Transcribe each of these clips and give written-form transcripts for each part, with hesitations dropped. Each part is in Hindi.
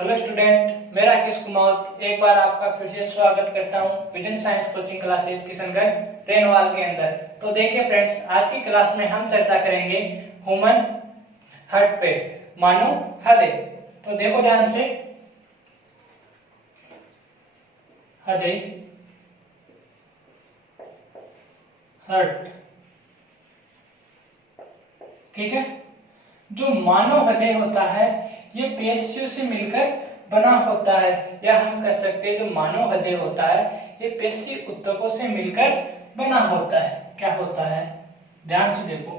हेलो स्टूडेंट, मेरा किस कुमार एक बार आपका फिर से स्वागत करता हूं vision science coaching classes Kishangarh renewal के अंदर। तो देखिए फ्रेंड्स, आज की क्लास में हम चर्चा करेंगे ह्यूमन हार्ट पे, मानव हृदय। तो देखो ध्यान से, हृदय हार्ट, ठीक है। जो मानव हृदय होता है ये पेशियों से मिलकर बना होता है, या हम कह सकते हैं जो मानव हृदय होता है ये पेशी ऊतकों से मिलकर बना होता है। क्या होता है, ध्यान से देखो,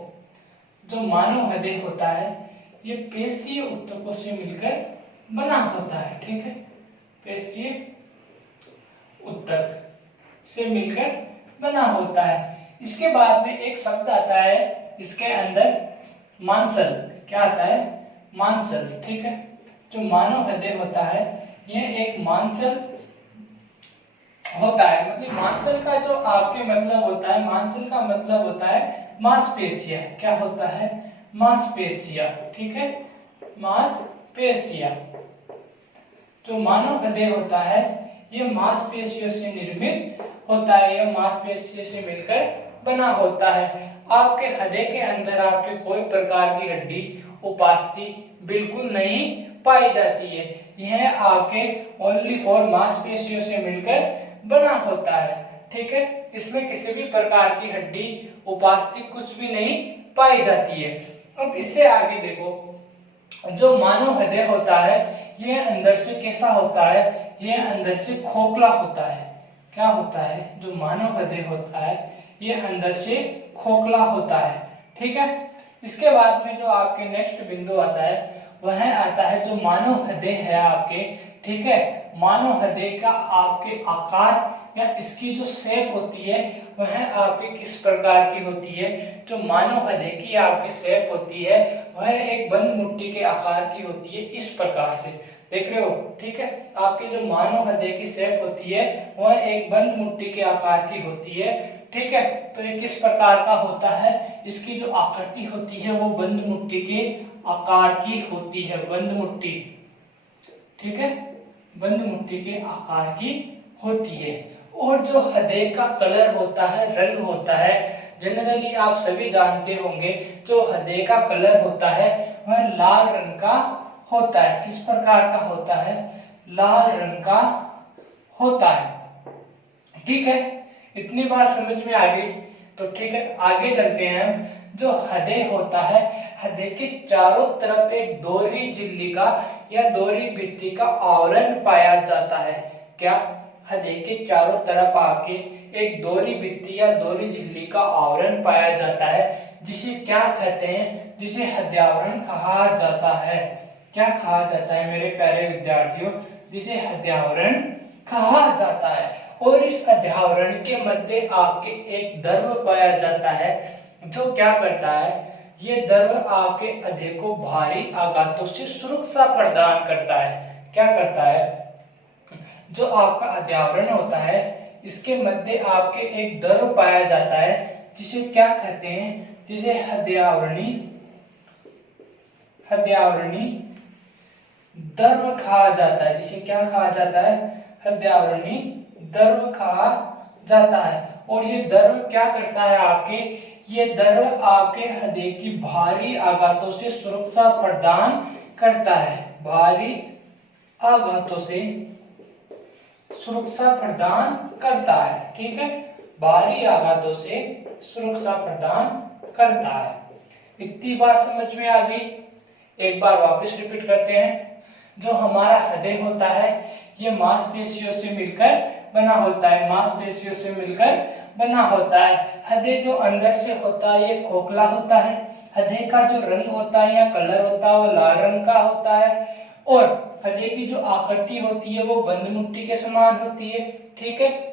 जो मानव हृदय होता है ये पेशीय ऊतकों से मिलकर बना होता है, ठीक है। पेशीय ऊतक से मिलकर बना होता है। इसके बाद में एक शब्द आता है, इसके अंदर मांसल, क्या आता है, मांसल, ठीक है। जो मानव हृदय होता है ये एक मांसल होता है। मतलब मांसल का जो आपके मतलब होता है, मांसल का मतलब होता है मांसपेशिया। क्या होता है, मांसपेशिया, ठीक है, मांसपेशिया। जो मानव हृदय होता है ये मांसपेशियों से निर्मित होता है, यह मांसपेशियों से मिलकर बना होता है। आपके हृदय के अंदर आपके कोई प्रकार की हड्डी उपस्थिति बिल्कुल नहीं पाई जाती है। यह आपके ओनली फॉर मांसपेशियों से मिलकर बना होता है, ठीक है। इसमें किसी भी प्रकार की हड्डी उपस्थिति कुछ भी नहीं पाई जाती है। अब इससे आगे देखो, जो मानव हृदय होता है ये अंदर से कैसा होता है, ये अंदर से खोखला होता है। क्या होता है, जो मानव हृदय होता है ये अंदर से खोखला होता है, ठीक है। इसके बाद में जो आपके नेक्स्ट बिंदु आता है वह आता है जो मानव हृदय है आपके, ठीक है। मानव हृदय का आपके आकार या इसकी जो शेप होती है वह आपके किस प्रकार की होती है। जो मानव हृदय की आपकी शेप होती है वह एक बंद मुट्ठी के आकार की होती है, इस प्रकार से देख रहे हो, ठीक है। आपकी जो मानव हृदय की शेप होती है वह एक बंद मुट्ठी के आकार की होती है, ठीक है। तो ये किस प्रकार का होता है, इसकी जो आकृति होती है वो बंद मुट्ठी के आकार की होती है, बंद मुट्ठी, ठीक है, बंद मुट्ठी के आकार की होती है। और जो हृदय का कलर होता है, रंग होता है, जनरली आप सभी जानते होंगे जो हृदय का कलर होता है वह लाल रंग का होता है। किस प्रकार का होता है, लाल रंग का होता है, ठीक है। इतनी बात समझ में आ गई, तो ठीक है आगे चलते हैं हम। जो हृदय होता है, हृदय के चारों तरफ एक दोहरी झिल्ली का या दोहरी भित्ति का आवरण पाया जाता है। क्या, हृदय के चारों तरफ आपके एक दोहरी भित्ति या दोहरी झिल्ली का आवरण पाया जाता है, जिसे क्या कहते हैं, जिसे हृदयावरण कहा जाता है। क्या कहा जाता है मेरे प्यारे विद्यार्थियों, जिसे हृदयावरण कहा जाता है। और इस अध्यावरण के मध्य आपके एक द्रव पाया जाता है जो क्या करता है, ये द्रव आपके हृदय को भारी आघातों से सुरक्षा प्रदान करता है। क्या करता है, जो आपका अध्यावरण होता है इसके मध्य आपके एक द्रव पाया जाता है जिसे क्या कहते हैं, जिसे हृदयावरणी द्रव कहा जाता है। जिसे क्या कहा जाता है, हृदयावरणी द्रव कहा जाता है। और ये द्रव क्या करता है आपके, ये द्रव आपके हृदय की भारी आघातों से सुरक्षा प्रदान करता है, भारी आघातों से सुरक्षा प्रदान करता है, ठीक है, भारी आघातों से सुरक्षा प्रदान करता है। इतनी बात समझ में आ गई। एक बार वापस रिपीट करते हैं। जो हमारा हृदय होता है ये मांसपेशियों से मिलकर बना होता है, मांसपेशियों से मिलकर बना होता है। हृदय जो अंदर से होता है ये खोखला होता है। हृदय का जो रंग होता है या कलर होता है वो लाल रंग का होता है। और हृदय की जो आकृति होती है वो बंद मुट्ठी के समान होती है, ठीक है।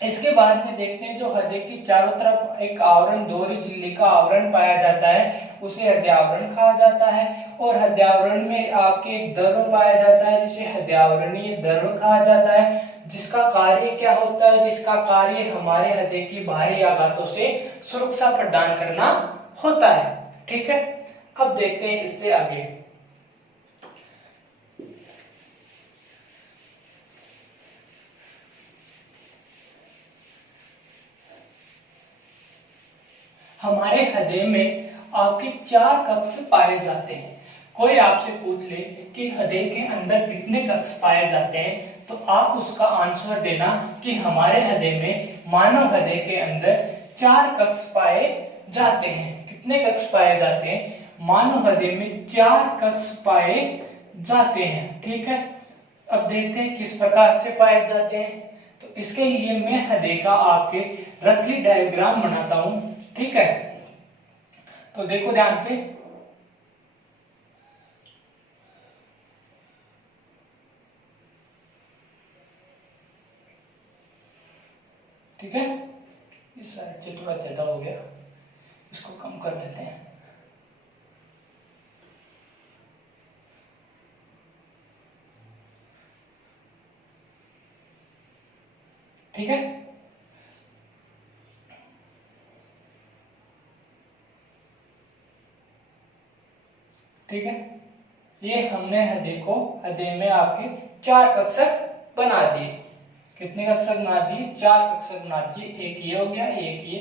इसके बाद में देखते हैं जो हृदय की चारों तरफ एक आवरण, दोहरी झिल्ली का आवरण पाया जाता है उसे हृदयावरण कहा जाता है। और हृदयावरण में आपके एक द्रव पाया जाता है जिसे हृदयावरणीय द्रव कहा जाता है, जिसका कार्य क्या होता है, जिसका कार्य हमारे हृदय की भारी आघातों से सुरक्षा प्रदान करना होता है, ठीक है। अब देखते हैं इससे आगे। हमारे हृदय में आपके 4 कक्ष पाए जाते हैं। कोई आपसे पूछ ले कि हृदय के अंदर कितने कक्ष पाए जाते हैं, तो आप उसका आंसर देना कि हमारे हृदय में, मानव हृदय के अंदर 4 कक्ष पाए जाते हैं। कितने कक्ष पाए जाते हैं? मानव हृदय में 4 कक्ष पाए जाते हैं। ठीक है, अब देखते हैं किस प्रकार से पाए जाते हैं। तो इसके लिए मैं हृदय का आपके रफली डायग्राम बनाता हूं। ठीक है, तो देखो ध्यान से। ठीक है, इस साइड से थोड़ा ज्यादा हो गया, इसको कम कर देते हैं। ठीक है, ठीक है, ये हमने हृदय में आपके 4 कक्षक बना दिए। कितने कक्षक बना दिए? 4 कक्षक बना दिए। एक ये हो गया, एक ये।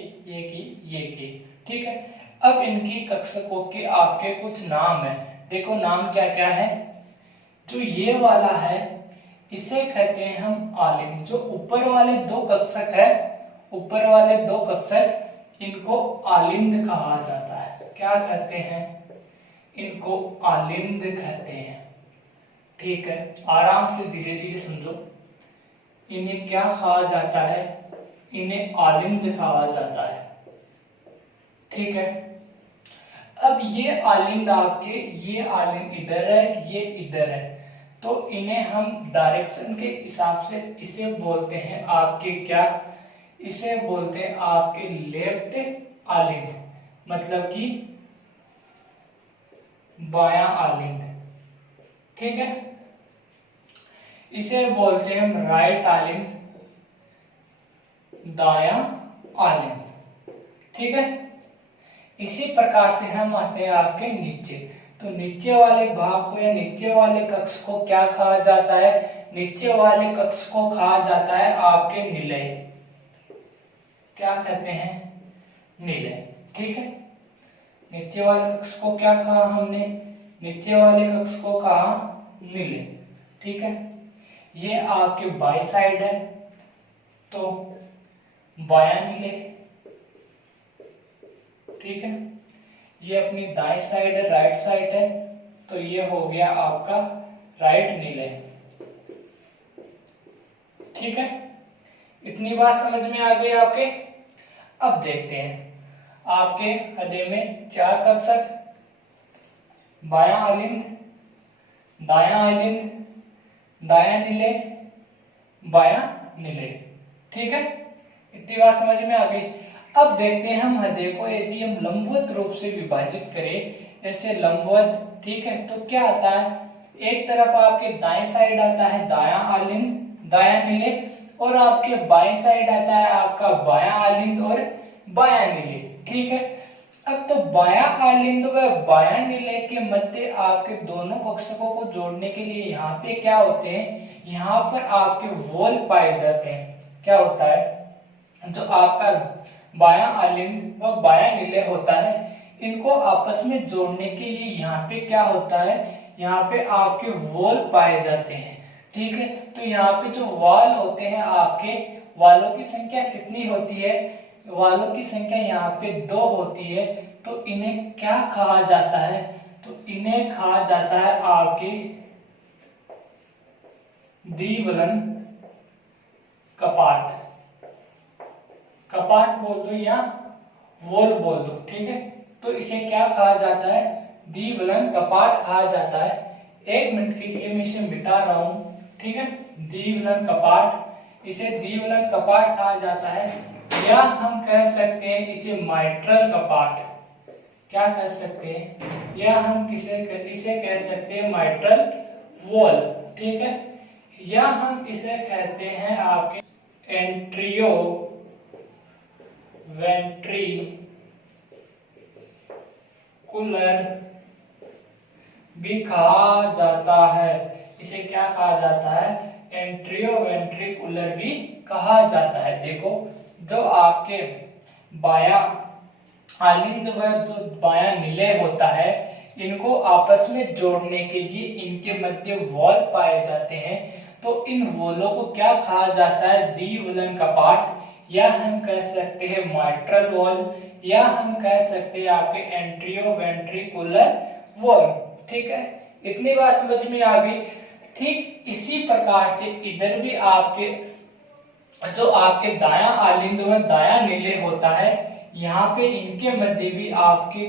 ठीक है, अब इनकी कक्षकों के आपके कुछ नाम है। देखो नाम क्या क्या है। जो ये वाला है इसे कहते हैं हम आलिंद। जो ऊपर वाले 2 कक्षक है, ऊपर वाले 2 कक्षक, इनको आलिंद कहा जाता है। क्या कहते हैं? इनको आलिंद कहते हैं। ठीक है, आराम से धीरे धीरे समझो। इन्हें क्या कहा जाता है? इन्हें आलिंद कहा जाता है। ठीक है, अब ये आलिंद आपके, ये आलिंद इधर है, ये इधर है, तो इन्हें हम डायरेक्शन के हिसाब से इसे बोलते हैं आपके क्या? इसे बोलते हैं आपके लेफ्ट आलिंद, मतलब कि बायां आलिंद। ठीक है, इसे बोलते हैं हम राइट आलिंद, दायां आलिंद। ठीक है, इसी प्रकार से हम आते हैं आपके नीचे। तो नीचे वाले भाग को या नीचे वाले कक्ष को क्या कहा जाता है? नीचे वाले कक्ष को कहा जाता है आपके निलय। क्या कहते हैं? निलय। ठीक है, नीचे वाले कक्ष को क्या कहा हमने? नीचे वाले कक्ष को कहा निलय। ठीक है, ये आपके बाई साइड है तो बायां निलय। ठीक है, ये अपनी दाएं साइड है, राइट साइड है, तो ये हो गया आपका राइट निलय। ठीक है, इतनी बात समझ में आ गई आपके। अब देखते हैं आपके हृदय में 4 कक्षक, बायां आलिंद, दायां आलिंद, दायां निलय, बायां निलय। ठीक है, इतनी बात समझ में आ गई। अब देखते हैं हम हृदय को यदि हम लंबवत रूप से विभाजित करें, ऐसे लंबवत। ठीक है, तो क्या आता है? एक तरफ आपके दाएं साइड आता है दायां आलिंद, दायां निलय, और आपके बाएं साइड आता है आपका बायां आलिंद और बायां निलय। ठीक है, अब तो बायां आलिंद व बायां निलय के मध्य आपके दोनों कक्षकों को जोड़ने के लिए यहाँ पे क्या होते हैं? यहाँ पर आपके वॉल पाए जाते हैं। क्या होता है? जो आपका बायां आलिंद व बायां निलय होता है, इनको आपस में जोड़ने के लिए यहाँ पे क्या होता है? यहाँ पे आपके वॉल पाए जाते हैं। ठीक है, तो यहाँ पे जो वॉल होते हैं आपके, वालों की संख्या कितनी होती है? वालों की संख्या यहाँ पे 2 होती है। तो इन्हें क्या कहा जाता है? तो इन्हें कहा जाता है आपके द्विवलन कपाट। कपाट बोल दो या वॉल बोल दो। ठीक है, तो इसे क्या कहा जाता है? द्विवलन कपाट कहा जाता है। 1 मिनट के लिए मैं इसे मिटा रहा हूं। ठीक है, द्विवलन कपाट, इसे द्विवलन कपाट कहा जाता है, या हम कह सकते हैं इसे माइट्रल कपाट। क्या कह सकते हैं? या हम इसे कह सकते हैं माइट्रल वॉल। ठीक है, या हम इसे कहते हैं आपके एंट्रियो वेंट्रिकुलर भी कहा जाता है। इसे क्या कहा जाता है? एंट्रियो वेंट्रिकुलर भी कहा जाता है। देखो, जो आपके बायां आलिंद व जो बायां निलय होता है, इनको आपस में जोड़ने के लिए इनके मध्य वॉल पाए जाते हैं। तो इन वॉलों को क्या कहा जाता है? द्विवलन कपाट, या हम कह सकते हैं माइट्रल वॉल, या हम कह सकते हैं आपके एंट्रियो-वेंट्रिकुलर वॉल। ठीक है, इतनी बात समझ में आ गई। ठीक इसी प्रकार से इधर भी आपके जो आपके दायां आलिंद व दायां निलय होता है, यहाँ पे इनके मध्य भी आपके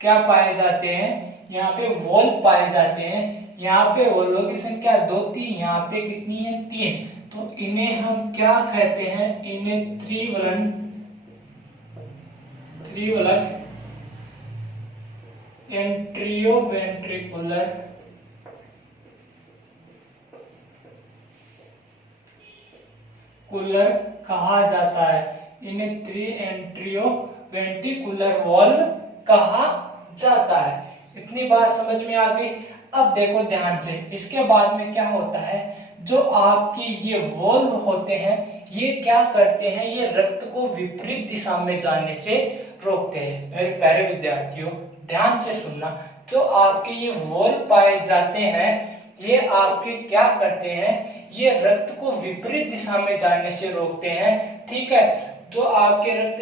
क्या पाए जाते हैं? यहाँ पे वॉल पाए जाते हैं। यहाँ पे वॉलों की संख्या 2 थी, यहाँ पे कितनी है? 3। तो इन्हें हम क्या कहते हैं? इन्हें त्रिवलक एंट्रियो-वेंट्रिकुलर कहा जाता है। इन्हें एंट्रियो-वेंट्रिकुलर वॉल कहा जाता है। इतनी बात समझ में आ गई। अब देखो ध्यान से, इसके बाद में क्या होता है? जो आपकी ये वॉल होते हैं, ये क्या करते हैं? ये रक्त को विपरीत दिशा में जाने से रोकते हैं। मेरे प्यारे विद्यार्थियों, ध्यान से सुनना। जो आपके ये वॉल पाए जाते हैं, ये आपके क्या करते हैं? ये रक्त को विपरीत दिशा में जाने से रोकते हैं। ठीक है, जो आपके रक्त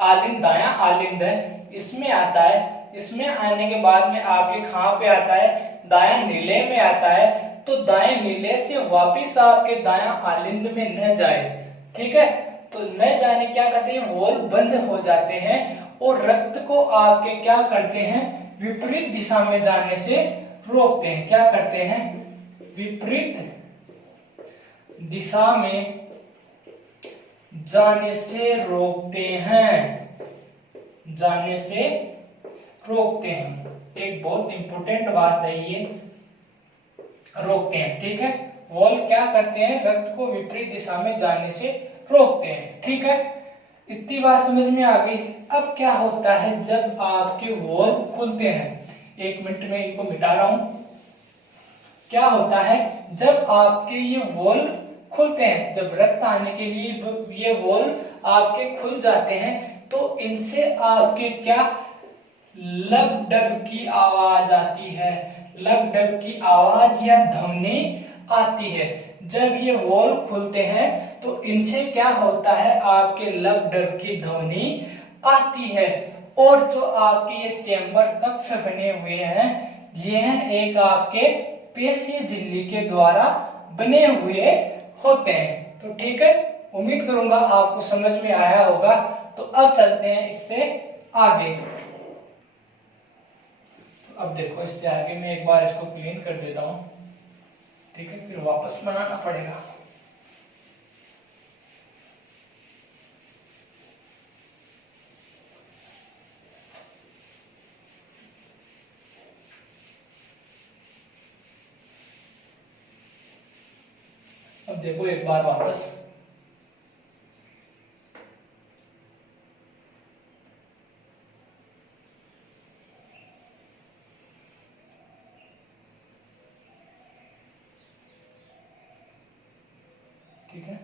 आलिंद, दायां आलिंद है, इसमें आता है। इसमें आने के बाद में आपके कहां पे आता है? दायां नीले में आता है। तो दाएं नीले से वापिस आपके दायां आलिंद में न जाए। ठीक है, तो न जाने क्या करते हैं? वॉल बंद हो जाते हैं और रक्त को आपके क्या करते हैं? विपरीत दिशा में जाने से रोकते हैं। क्या करते हैं? विपरीत दिशा में जाने से रोकते हैं। जाने से रोकते हैं, एक बहुत इंपॉर्टेंट बात है ये, रोकते हैं। ठीक है, वॉल क्या करते हैं? रक्त को विपरीत दिशा में जाने से रोकते हैं। ठीक है, इतनी बात समझ में आ गई। अब क्या होता है जब आपके वॉल खुलते हैं? 1 मिनट में इनको मिटा रहा हूं। क्या होता है जब आपके ये वॉल खुलते हैं? जब रक्त आने के लिए ये वॉल आपके खुल जाते हैं, तो इनसे आपके क्या लब डब की आवाज आती है। लब डब की आवाज या ध्वनि आती है। जब ये वॉल खुलते हैं तो इनसे क्या होता है? आपके लब डब की ध्वनि आती है। और जो आपके ये चेंबर कक्ष बने हुए हैं, ये हैं एक आपके पेशीय झिल्ली के द्वारा बने हुए होते हैं। तो ठीक है, उम्मीद करूंगा आपको समझ में आया होगा। तो अब चलते हैं इससे आगे। तो अब देखो, इससे आगे मैं एक बार इसको क्लीन कर देता हूं। ठीक है, फिर वापस बनाना पड़ेगा। अब देखो एक बार वापस। ठीक है,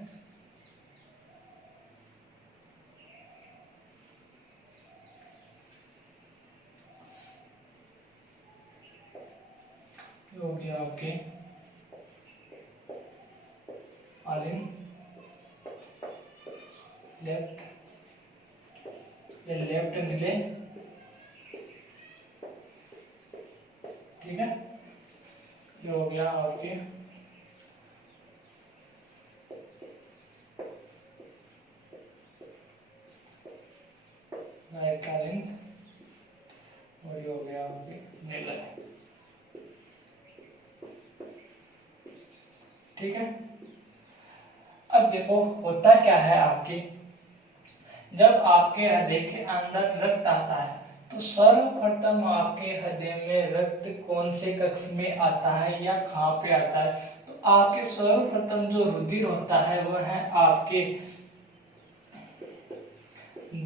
हो गया आपके आलिंद लेफ्ट, ये लेफ्ट मिले। ठीक है, ये हो गया आपके राइट आलिंद, और ये हो गया आपके नीला। ठीक है, अब देखो होता क्या है आपके, जब आपके हृदय के अंदर रक्त आता है, तो सर्वप्रथम आपके हृदय में रक्त कौन से कक्ष में आता है या कहाँ पे आता है? तो आपके सर्वप्रथम जो रुधिर होता है वह है आपके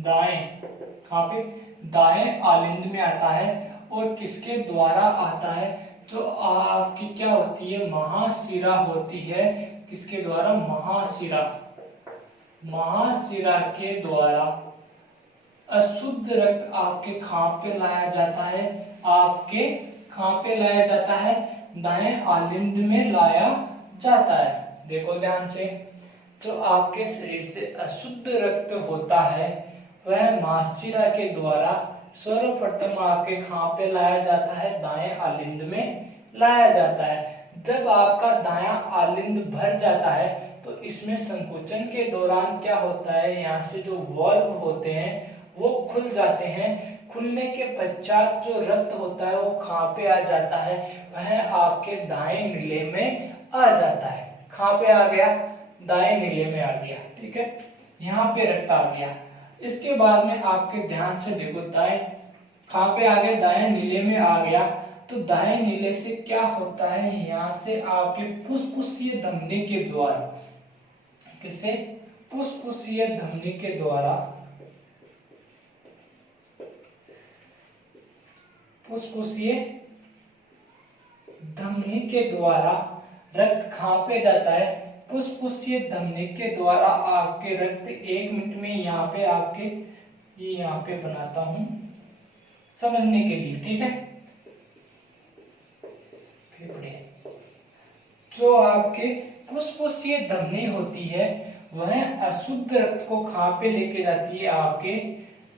दाएं, कहाँ पे? दाएं आलिंद में आता है। और किसके द्वारा आता है? जो आपकी क्या होती है? महाशिरा होती है। किसके द्वारा? महाशिरा। महाशिरा के द्वारा अशुद्ध रक्त आपके कहाँ पे लाया जाता है, आपके कहाँ पे लाया जाता है, दाएं आलिंद में लाया जाता है। देखो ध्यान से, जो आपके शरीर से अशुद्ध रक्त होता है वह माहशिरा के द्वारा सर्वप्रथम आपके कहाँ पे लाया जाता है, दाएं आलिंद में लाया जाता है। जब आपका दायां आलिंद भर जाता है तो इसमें संकोचन के दौरान क्या होता है, यहाँ से जो वाल्व होते हैं वो खुल जाते हैं। खुलने के पश्चात जो रक्त होता है वो कहाँ पे आ जाता है, वह आपके दाएं नीले में आ जाता है। कहाँ पे आ गया, दाएं नीले में आ गया। ठीक है, यहाँ पे रक्त आ गया। इसके बाद में आपके ध्यान से देखो, दाएं कहाँ पे आ गया, दाएं नीले में आ गया। तो दाएं नीले से क्या होता है, यहाँ से आपके फुसफुसीय धमनी के द्वारा, किसे, फुसफुसीय धमनी के द्वारा, फुसफुसीय धमनी के द्वारा रक्त कहाँ पे जाता है, फुसफुसीय धमनी के द्वारा आपके रक्त 1 मिनट में यहाँ पे आपके, ये यहाँ पे बनाता हूं समझने के लिए। ठीक है, फेफड़े, जो आपके फुसफुसीय धमनी होती है वह अशुद्ध रक्त को कहाँ पे लेके जाती है, आपके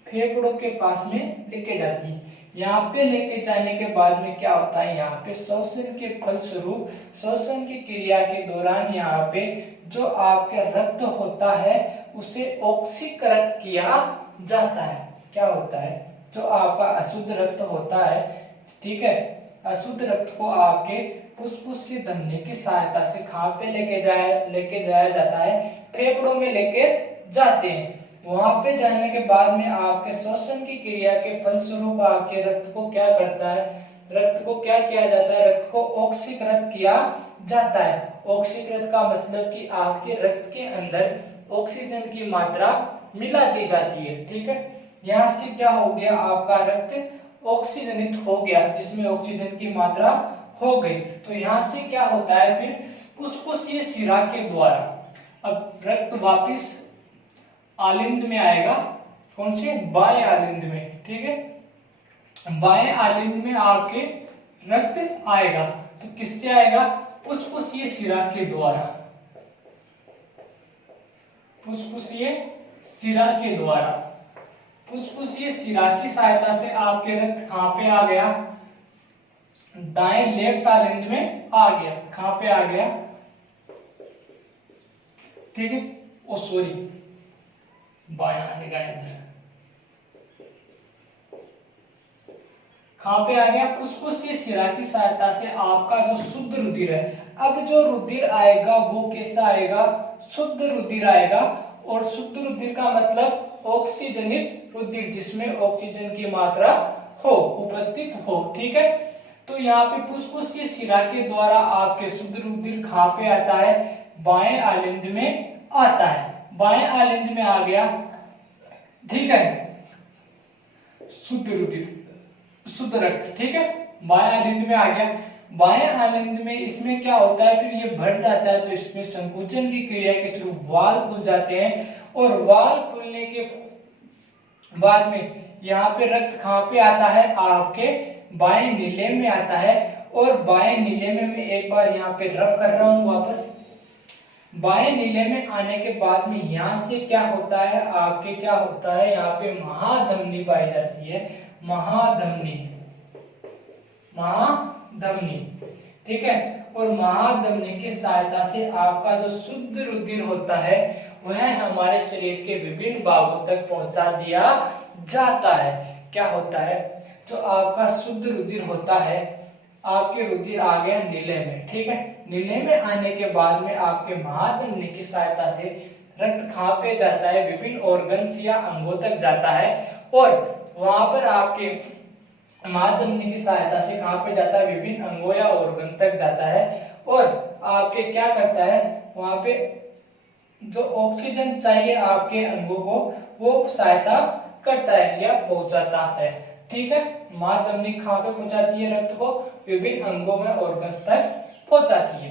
फेफड़ों के पास में लेके जाती है। यहाँ पे लेके जाने के बाद में क्या होता है, यहाँ पे श्वसन के फलस्वरूप, श्वसन की क्रिया के दौरान यहाँ पे जो आपका रक्त होता है उसे ऑक्सीकृत किया जाता है। क्या होता है, जो आपका अशुद्ध रक्त होता है, ठीक है, अशुद्ध रक्त को आपके फुसफुसीय धमनी की सहायता से कहाँ पे लेके जाया जाता है, फेफड़ों में लेके जाते हैं। वहां पे जाने के बाद में आपके श्वसन की क्रिया के फलस्वरूप आपके रक्त को क्या करता है, रक्त को क्या किया जाता है, रक्त को ऑक्सीकृत किया जाता है। ऑक्सीकृत का मतलब कि आपके रक्त के अंदर ऑक्सीजन की मात्रा मिला दी जाती है। ठीक है, यहाँ से क्या हो गया, आपका रक्त ऑक्सीजनित हो गया, जिसमें ऑक्सीजन की मात्रा हो गई। तो यहाँ से क्या होता है, फिर फुसफुसीय शिरा के द्वारा अब रक्त वापिस आलिंद में आएगा, कौन से, बाएं आलिंद में। ठीक है, बाएं आलिंद में आपके रक्त आएगा, तो किससे आएगा, फुसफुसीय शिरा के द्वारा, फुसफुसीय शिरा के द्वारा, फुसफुसीय शिरा की सहायता से आपके रक्त कहाँ पे आ गया, दाएं लेफ्ट आलिंद में आ गया। कहाँ पे आ गया, ठीक है, ओ सॉरी, बायां आएगा इधर, कहाँ पे आ गया, फुसफुसीय शिरा की सहायता से आपका जो शुद्ध रुधिर है, अब जो रुधिर आएगा वो कैसा आएगा, शुद्ध रुधिर आएगा। और शुद्ध रुधिर का मतलब ऑक्सीजनित रुधिर, जिसमें ऑक्सीजन की मात्रा हो, उपस्थित हो। ठीक है, तो यहाँ पे फुसफुसीय शिरा के द्वारा आपके शुद्ध रुधिर कहाँ पे आता है, बाएं आलिंद में आता है। बाएं आलिंद में आ गया, ठीक है, शुद्ध रुधिर, शुद्ध रक्त। ठीक है, बाएं आलिंद में आ गया। बाएं आलिंद में इसमें क्या होता है, फिर ये बढ़ जाता है, तो इसमें संकुचन की क्रिया के शुरू वाल खुल जाते हैं, और वाल खुलने के बाद में यहाँ पे रक्त कहाँ पे आता है, आपके बाएं नीले में आता है। और बाएं नीले में मैं एक बार यहाँ पे रब कर रहा हूँ वापस। बाएं नीले में आने के बाद में यहाँ से क्या होता है, आपके क्या होता है, यहाँ पे महाधमनी पाई जाती है, महाधमनी, महाधमनी। ठीक है, और महाधमनी की सहायता से आपका जो शुद्ध रुधिर होता है वह हमारे शरीर के विभिन्न भागों तक पहुंचा दिया जाता है। क्या होता है, जो आपका शुद्ध रुधिर होता है, आपके रुधिर आ गया नीले में। ठीक है, नीले में आने के बाद में आपके महाधमनी की सहायता से रक्त कहाँ पे जाता है, विभिन्न ऑर्गन्स या अंगों तक जाता है, और वहां पर आपके महाधमनी की सहायता से कहाँ पे जाता है, विभिन्न अंगों या ऑर्गन तक जाता है, और आपके क्या करता है, वहां पे जो ऑक्सीजन चाहिए आपके अंगों को वो सहायता करता है या पहुंचाता है। ठीक है, महाधमनी कहाँ पे पहुंचाती है, रक्त को विभिन्न अंगों में ऑर्गन्स तक पहुंचाती है।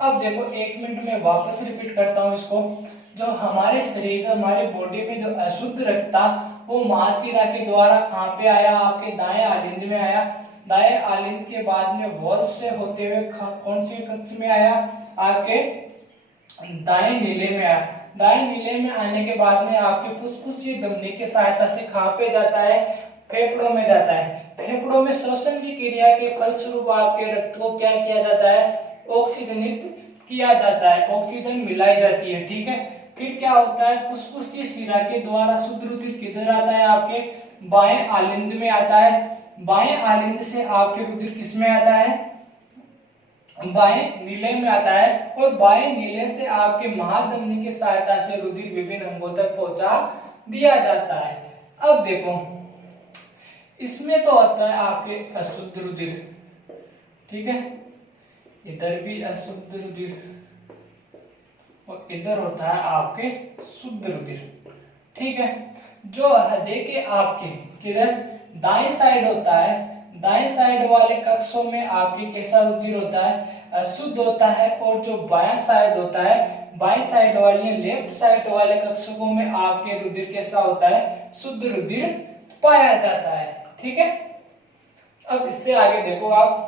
अब देखो 1 मिनट में वापस रिपीट करता हूँ इसको। जो हमारे शरीर, हमारे बॉडी में जो अशुद्ध रक्त था वो महाशिरा के द्वारा कहाँ पे आया, आपके दाएं आलिंद में आया। दाएं आलिंद के बाद में वॉल्व से होते हुए कौन से कक्ष में आया, आपके दाएं नीले में आया। दाएं नीले में आने के बाद में आपके फुसफुसीय धमनी की सहायता से कहाँ पे जाता है, फेफड़ों में जाता है। फेफड़ों में श्वसन की क्रिया के फलस्वरूप आपके रक्त को क्या किया जाता है, ऑक्सीजनित किया जाता है, ऑक्सीजन मिलाई जाती है, ठीक है। फिर क्या होता है, फुसफुसीय शिरा के द्वारा शुद्ध रुधिर किधर आता है, आपके बाएं आलिंद में आता है। बाएं आलिंद से आपके रुधिर किसमें आता है, बाएं नीले में आता है। और बाएं नीले से आपके महाधमनी की सहायता से रुधिर विभिन्न अंगों तक पहुंचा दिया जाता है। अब देखो इसमें तो होता है आपके अशुद्ध रुधिर, ठीक है, इधर भी अशुद्ध रुधिर और इधर होता है आपके शुद्ध रुधिर, ठीक है। जो हृदय के आपके किधर दाएं साइड होता है, दाएं साइड वाले कक्षों में आपके कैसा रुधिर होता है, अशुद्ध होता है। और जो बायां साइड होता है, बाएं साइड वाली लेफ्ट साइड वाले कक्षों में आपके रुधिर कैसा होता है, शुद्ध रुधिर पाया जाता है, ठीक है। अब इससे आगे देखो आप,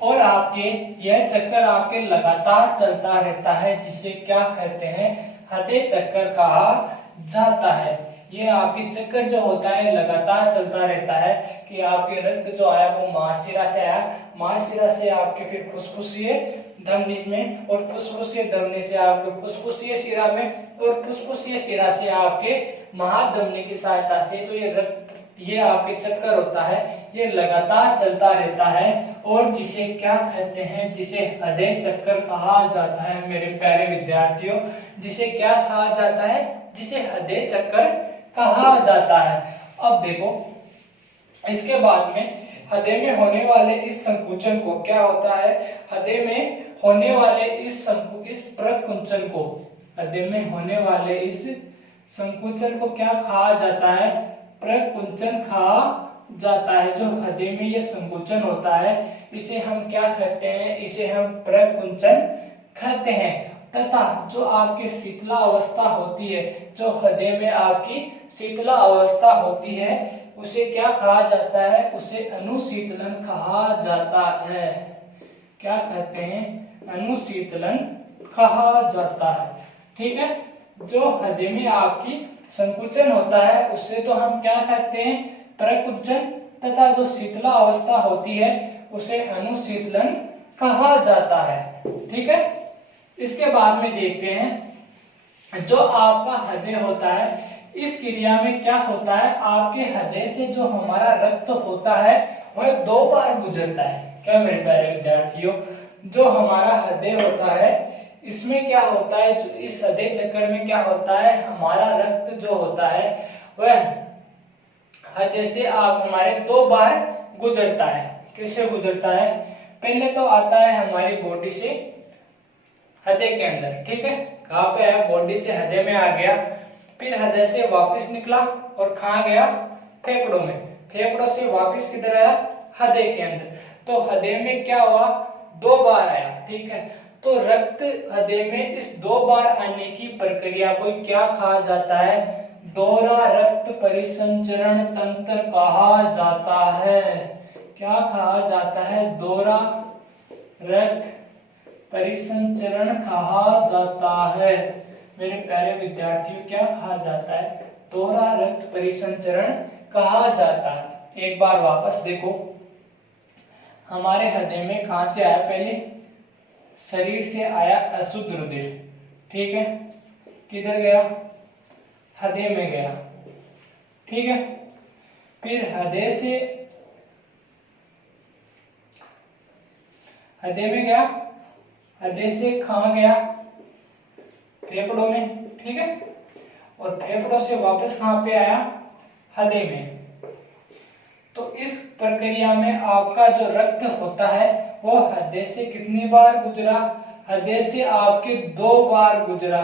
और आपके यह चक्कर आपके लगातार चलता रहता है, जिसे क्या कहते हैं, हृदय चक्कर कहा जाता है। ये आपके चक्कर जो होता है लगातार चलता रहता है कि आपके रक्त जो आया वो महाशिरा से आया, महाशिरा से आपके फिर फुसफुसीय धमनी में, और फुसफुसीय धमनी से आपके फुसफुसीय शिरा में, और फुसफुसीय शिरा से आपके महाधमनी की सहायता से जो ये रक्त, ये आपके चक्कर होता है, ये लगातार चलता रहता है। और जिसे क्या कहते हैं, जिसे हृदय चक्कर कहा जाता है मेरे प्यारे विद्यार्थियों, जिसे क्या कहा जाता है, जिसे हृदय चक्कर कहा जाता है। अब देखो इसके बाद में हृदय में होने वाले इस संकुचन को क्या होता है, हृदय में होने वाले इस प्रकुंचन को, हृदय में होने वाले इस संकुचन को क्या कहा जाता है, प्रकुंचन कहा जाता है। जो हृदय में ये संकुचन होता है इसे हम क्या कहते हैं, इसे हम प्रकुंचन कहते हैं। तथा जो आपके शीतला अवस्था होती है, जो हृदय में आपकी शीतला अवस्था होती है, उसे क्या कहा जाता है, उसे अनुशीतलन कहा जाता है। क्या कहते हैं, अनुशीतलन कहा जाता है, ठीक है। जो हृदय में आपकी संकुचन होता है उसे तो हम क्या कहते हैं, प्रकुंचन, तथा जो शीतला अवस्था होती है उसे अनुशीतलन कहा जाता है, ठीक है। इसके बाद में देखते हैं जो आपका हृदय होता है, इस क्रिया में क्या होता है, आपके हृदय से जो हमारा रक्त होता है वह 2 बार गुजरता है। क्या मेरे प्यारे विद्यार्थियों, जो हमारा हृदय होता है इसमें क्या होता है, जो इस हृदय चक्कर में क्या होता है, हमारा रक्त जो होता है वह हृदय से आप हमारे 2 बार गुजरता है। कैसे गुजरता है, पहले तो आता है हमारी बॉडी से हृदय के अंदर, ठीक है, कहाँ पे आया, बॉडी से हृदय में आ गया, फिर हृदय से वापस निकला और कहाँ गया, फेफड़ों में, फेफड़ों से वापस किधर आया, हृदय के अंदर। तो हृदय में क्या हुआ, 2 बार आया, ठीक है। तो रक्त हृदय में इस 2 बार आने की प्रक्रिया को क्या कहा जाता है, दोहरा रक्त परिसंचरण तंत्र कहा जाता है। क्या कहा जाता है, दोहरा रक्त परिसंचरण कहा जाता है। मेरे प्यारे विद्यार्थियों क्या कहा जाता है, दोहरा रक्त परिसंचरण कहा जाता है। एक बार वापस देखो, हमारे हृदय में कहां से आया, पहले शरीर से आया अशुद्ध रुधिर, ठीक है, किधर गया, हृदय में गया, ठीक है। फिर हृदय में गया, हृदय से कहां गया, फेफड़ों में, ठीक है, और फेफड़ों से वापस कहां पे आया, हृदय में। तो इस प्रक्रिया में आपका जो रक्त होता है वो हृदय से कितनी बार गुजरा, हृदय से आपके 2 बार गुजरा।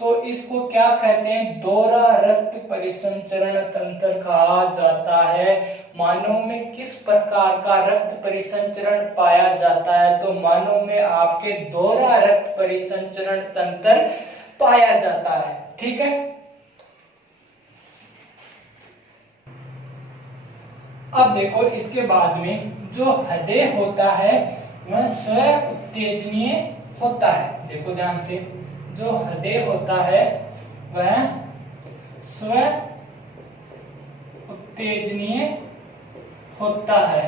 तो इसको क्या कहते हैं, दोहरा रक्त परिसंचरण तंत्र कहा जाता है। मानव में किस प्रकार का रक्त परिसंचरण पाया जाता है, तो मानव में आपके दोहरा रक्त परिसंचरण तंत्र पाया जाता है। ठीक है, अब देखो इसके बाद में जो हृदय होता है वह स्व उत्तेजनीय होता है। देखो ध्यान से, जो हृदय होता है वह स्व उत्तेजनीय होता है।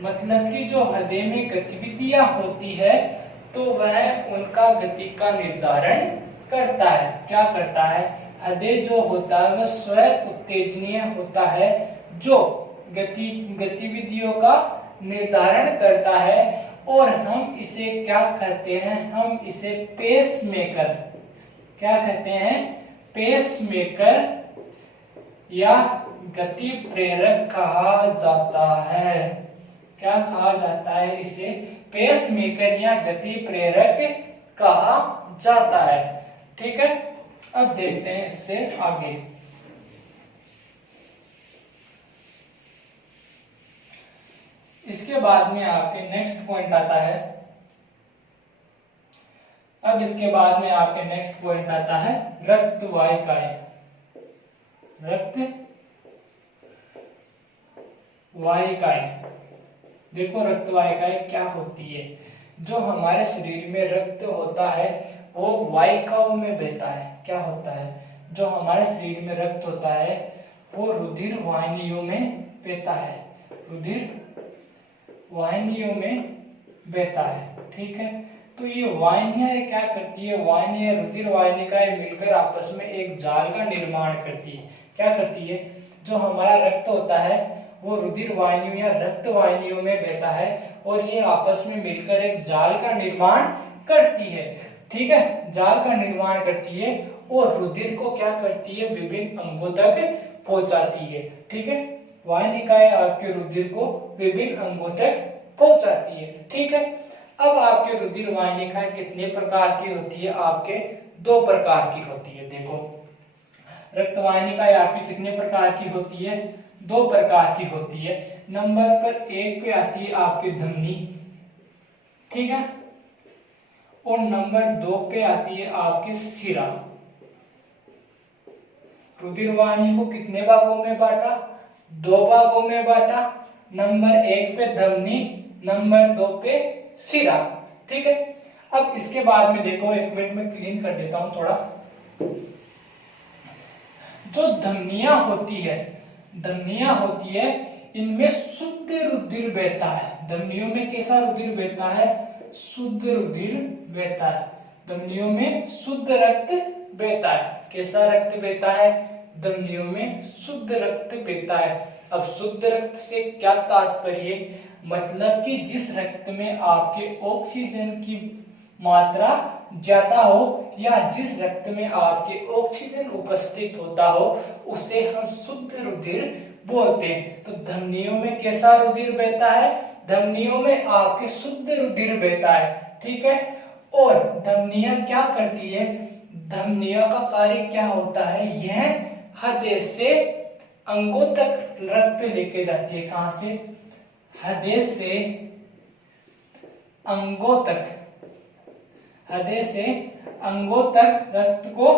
मतलब कि जो हृदय में गतिविधियां होती है तो वह उनका गति का निर्धारण करता है। क्या करता है, हृदय जो होता है वह स्व उत्तेजनीय होता है, जो गतिविधियों का निर्धारण करता है। और हम इसे क्या कहते हैं, हम इसे पेसमेकर, क्या कहते हैं, पेसमेकर या गति प्रेरक कहा जाता है। क्या कहा जाता है, इसे पेसमेकर या गति प्रेरक कहा जाता है। ठीक है, अब देखते हैं इससे आगे। इसके बाद में आपके नेक्स्ट पॉइंट आता है, अब इसके बाद में आपके नेक्स्ट पॉइंट आता है रक्त वाहिकाएं। रक्त वाहिकाएं, देखो रक्त वाहिकाएं क्या होती है। जो हमारे शरीर में रक्त होता है वो वाहिकाओं में बहता है। क्या होता है, जो हमारे शरीर में रक्त होता है वो रुधिर वाहिनियों में बहता है, रुधिर वाहिनियों में बहता है। ठीक है, तो ये वाहिनियां क्या करती है, वाहिनियां रुधिर वाहिनिकाएं मिलकर आपस में एक जाल का निर्माण करती है। क्या करती है, जो हमारा रक्त होता है वो रुधिर वाहिनियों या रक्त वाहिनियों में बहता है और ये आपस में मिलकर एक जाल का निर्माण करती है। ठीक है, जाल का निर्माण करती है और रुधिर को क्या करती है, विभिन्न अंगों तक पहुंचाती है। ठीक है, वाहिनिकाएं आपके रुधिर को विभिन्न अंगों तक पहुंचाती है। ठीक है, अब आपके रुधिर वाहिनिकाएं कितने प्रकार की होती है, आपके 2 प्रकार की होती है। देखो रक्त वाहिनिकाएं आपकी कितने प्रकार की होती है, 2 प्रकार की होती है। नंबर पर 1 पे आती है आपकी धमनी, ठीक है, और नंबर 2 पे आती है आपकी शिरा। रुधिर वाहिनी को कितने भागों में बांटा, 2 भागों में बांटा। नंबर 1 पे धमनी, नंबर 2 पे शिरा। ठीक है, अब इसके बाद में देखो, 1 मिनट में क्लीन कर देता हूं थोड़ा। जो धमनियां होती है, धमनियां होती है इनमें शुद्ध रुधिर बहता है। धमनियों में कैसा रुधिर बहता है, शुद्ध रुधिर बहता है। धमनियों में शुद्ध रक्त बहता है। कैसा रक्त बहता है, धमनियों में शुद्ध रक्त बहता है। अब शुद्ध रक्त से क्या तात्पर्य, मतलब कि जिस रक्त में आपके ऑक्सीजन की मात्रा ज्यादा हो या जिस रक्त में आपके ऑक्सीजन उपस्थित होता हो उसे हम शुद्ध रुधिर बोलते हैं। तो धमनियों में कैसा रुधिर बहता है, धमनियों में आपके शुद्ध रुधिर बहता है। ठीक है, और धमनियां क्या करती है, धमनियों का कार्य क्या होता है, यह हृदय से अंगों तक रक्त लेके जाती है। कहां से, हृदय से अंगों तक, हृदय से अंगों तक रक्त को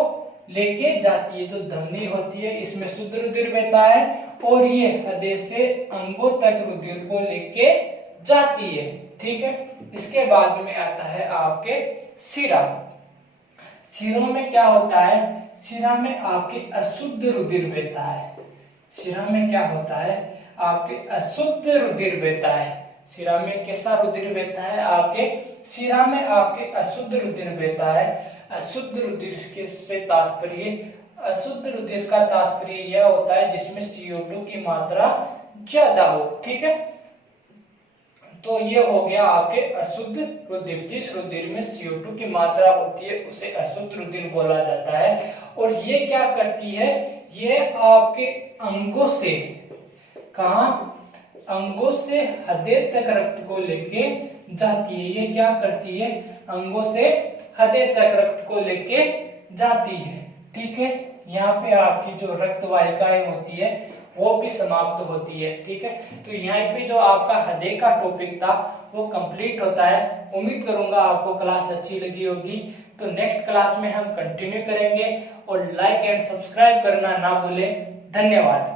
लेके जाती है। जो धमनी होती है इसमें शुद्ध रुधिर बहता है और ये हृदय से अंगों तक रुधिर को लेके जाती है। ठीक है, इसके बाद में आता है आपके शिरा। शिरों में क्या होता है, शिरा में आपके अशुद्ध रुधिर बहता है। शिरा में क्या होता है, आपके अशुद्ध रुधिर बहता है। शिरा में कैसा रुधिर बहता है, आपके शिरा में आपके अशुद्ध रुधिर बहता है। अशुद्ध रुधिर के से तात्पर्य, अशुद्ध रुधिर का तात्पर्य यह होता है जिसमें CO2 की मात्रा ज्यादा हो। ठीक है, तो ये हो गया आपके अशुद्ध रुधिर। जिस रुधिर में CO2 की मात्रा होती है उसे अशुद्ध रुधिर बोला जाता है। और ये क्या करती है, ये आपके अंगों से, कहां, अंगों से हृदय तक रक्त को लेके जाती है। ये क्या करती है, अंगों से हृदय तक रक्त को लेके जाती है। ठीक है, यहाँ पे आपकी जो रक्त वाहिकाएं होती है वो भी समाप्त होती है। ठीक है, तो यहाँ पे जो आपका हृदय का टॉपिक था वो कंप्लीट होता है। उम्मीद करूंगा आपको क्लास अच्छी लगी होगी। तो नेक्स्ट क्लास में हम कंटिन्यू करेंगे और लाइक एंड सब्सक्राइब करना ना भूलें। धन्यवाद।